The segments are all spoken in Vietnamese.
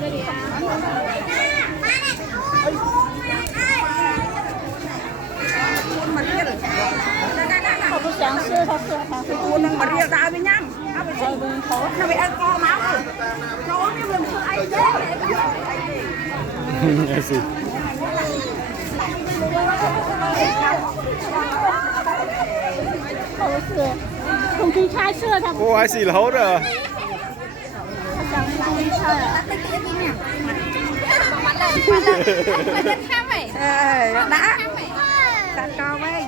Tôi chẳng xưa thật sự cuốn đang bật riêng ra với nhăm nó bị ăn co máu rồi nó đi mình ai đấy không khi khai xưa thật. Cô ai xì lấu rồi. đã sẵn co với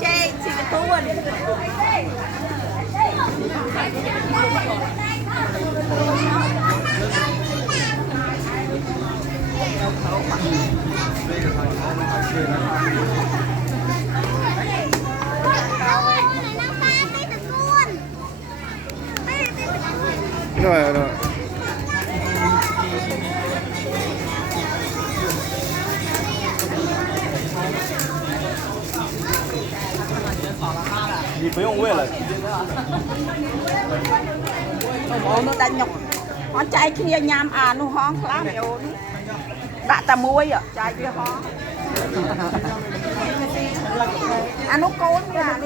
chê chị cái tuôn Rồi rồi. Thì mấy ông quê là nó đánh nhọc nó chạy kia nhám à nó hoang lắm đã tà muối à chạy kia hoang nó côn là